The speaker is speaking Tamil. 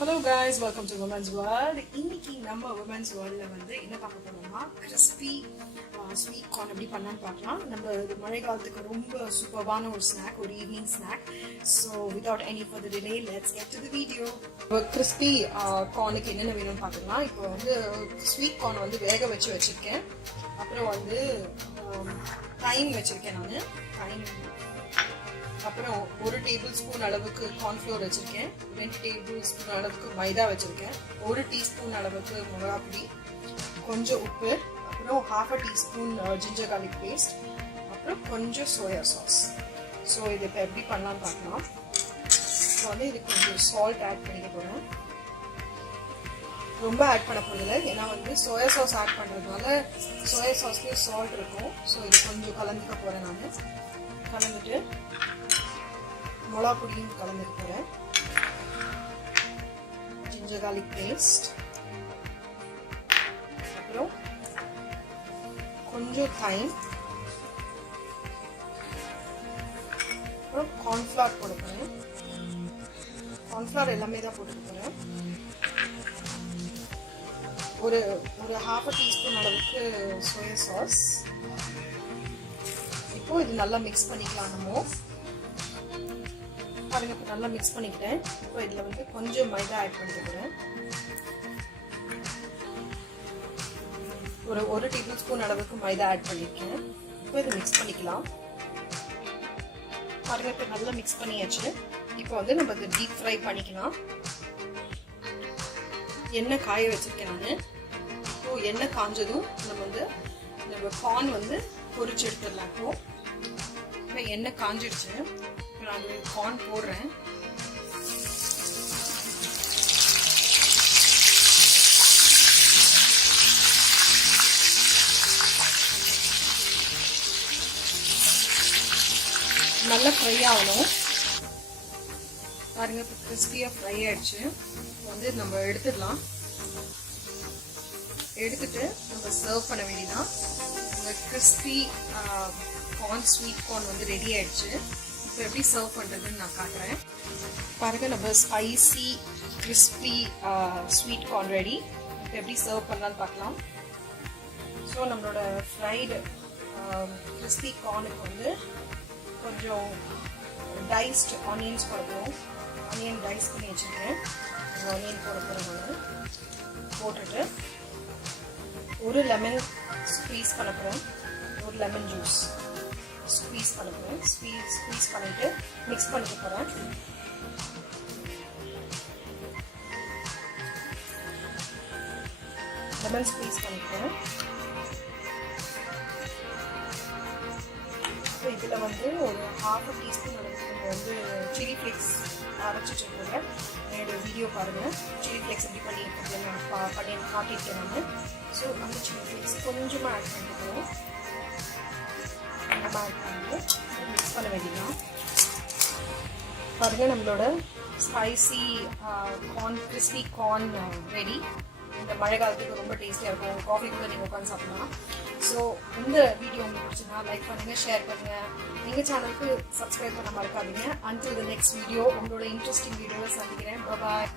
Hello guys, welcome to Women's World. இன்னைக்கு நம்ம Women's Worldல என்ன பார்க்க போறோம்னா crispy sweet corn எப்படி பண்ணலாம்னு பார்க்கலாம். நம்ம இது மழை காலத்துக்கு ரொம்ப சூப்பரான ஒரு ஸ்நாக், ஒரு evening snack. So without any further delay, let's get to the video. crispy cornக்கு என்னென்ன வேணும்னு பார்க்கலாம். இப்போ sweet corn வேக வச்சு வச்சிருக்கேன். அப்புறம் டைம் வச்சிருக்கேன் நான். டைம் அப்புறம் 1 டேபிள் ஸ்பூன் அளவுக்கு கார்ன்ஃப்ளோர் வச்சிருக்கேன், 2 டேபிள் ஸ்பூன் அளவுக்கு மைதா வச்சிருக்கேன், 1 டீஸ்பூன் அளவுக்கு மிளகாப்பொடி, கொஞ்சம் உப்பு, அப்புறம் 1/2 டீஸ்பூன் ஜிஞ்சர் கார்லிக் பேஸ்ட், அப்புறம் கொஞ்சம் சோயா சாஸ். ஸோ இது இப்போ எப்படி பண்ணலாம்னு பார்க்கலாம். இப்போ இதுக்கு கொஞ்சம் சால்ட் ஆட் பண்ணிக்க போகிறேன். ரொம்ப ஆட் பண்ண போகிறதில்ல, ஏன்னா சோயா சாஸ் ஆட் பண்ணுறதுனால சோயா சாஸ்லேயே சால்ட் இருக்கும். ஸோ இது கொஞ்சம் கலந்துக்க போகிறேன். நான் கலந்துட்டு மிளகா பொடியும் கலந்துக்க போகிறேன், ஜிஞ்சர் கார்லிக் பேஸ்ட், அப்புறம் கொஞ்சம் தைம், அப்புறம் கார்ன்ஃப்ளவர் போட போகிறேன். கார்ன்ஃப்ளவர் எல்லாமே தான் போட்டுக்க போகிறேன். ஒரு 1/2 டீஸ்பூன் அளவுக்கு சோயா சாஸ். இப்போ இது நல்லா மிக்ஸ் பண்ணிக்கலாம். நம்ம பாருங்க, இப்போ நல்லா மிக்ஸ் பண்ணிக்கிட்டேன். இப்போ இதில் கொஞ்சம் மைதா ஆட் பண்ணிக்க போகிறேன். ஒரு 1 டேபிள் ஸ்பூன் அளவுக்கு மைதா ஆட் பண்ணியிருக்கேன். இப்போ இதை மிக்ஸ் பண்ணிக்கலாம். பாருங்க, இப்போ நல்லா மிக்ஸ் பண்ணியாச்சு. இப்போ நம்ம இதை டீப் ஃப்ரை பண்ணிக்கலாம். எண்ணெய் காய வச்சிருக்கேன் நான். இப்போ எண்ணெய் காஞ்சதும் நம்ம கார்ன் பொரிச்சு எடுத்துடலாம். இப்போ எண்ணெய் காஞ்சிடுச்சு. நான் கார்ன் போடுறேன். நல்லா ஃப்ரை ஆகணும். பாருங்க, இப்போ கிறிஸ்பியாக ஃப்ரை ஆயிடுச்சு. நம்ம எடுத்துடலாம். எடுத்துட்டு நம்ம சர்வ் பண்ண வேண்டியதான். Crispy corn, sweet corn ready ஆயிடுச்சு. இப்போ எப்படி சர்வ் பண்ணுறதுன்னு நான் காட்டுறேன். பாருங்க, நம்ம spicy crispy sweet corn ready. இப்போ எப்படி சர்வ் பண்ணலான்னு பார்க்கலாம். ஸோ நம்மளோட ஃப்ரைடு கிறிஸ்பி கார்னுக்கு கொஞ்சம் டைஸ்ட் ஆனியன்ஸ் போடுறோம். ஆனியன் டைஸ் பண்ணி வச்சுருக்கேன். ஆனியன் போட போகிறோம். போட்டுட்டு ஒரு லெமன் ஸ்க்வீஸ் பண்ண போகிறேன். ஒரு லெமன் ஜூஸ் ஸ்க்வீஸ் பண்ண போகிறேன். ஸ்க்வீஸ் பண்ணிவிட்டு மிக்ஸ் பண்ணிக்க போகிறேன். லெமன் ஸ்க்வீஸ் பண்ணிக்கிறேன். இப்போ இதில் ஒரு 1/2 டீஸ்பூன் அளவுக்கு சில்லி ஃப்ளேக்ஸ் அரைச்சி வச்சுருக்கேன். என்னோடய வீடியோ பாருங்கள். சில்லி ஃப்ளேக்ஸ் எப்படி பண்ணி காட்டியிருக்கேன் நான். ஸோ அந்த சில்லி ஃப்ளேக்ஸ் கொஞ்சமாக ஆட் பண்ணிக்கிறோம். ஆட் பண்ணி மிக்ஸ் பண்ண வேண்டியதான். பாருங்கள், நம்மளோட spicy corn, crispy corn ready. இந்த மழை காலத்துக்கு ரொம்ப டேஸ்டியாக இருக்கும். காஃபி கூட நீங்கள் உட்காந்து சாப்பிடலாம். ஸோ இந்த வீடியோ உங்களுக்கு பிடிச்சிருந்தா லைக் பண்ணுங்கள், ஷேர் பண்ணுங்கள். எங்கள் சேனலுக்கு சப்ஸ்கிரைப் பண்ண மறக்காதீங்க. அன்டில் தி நெக்ஸ்ட் வீடியோ உங்களோட இன்ட்ரெஸ்டிங் வீடியோவை சந்திக்கிறேன். பாய்.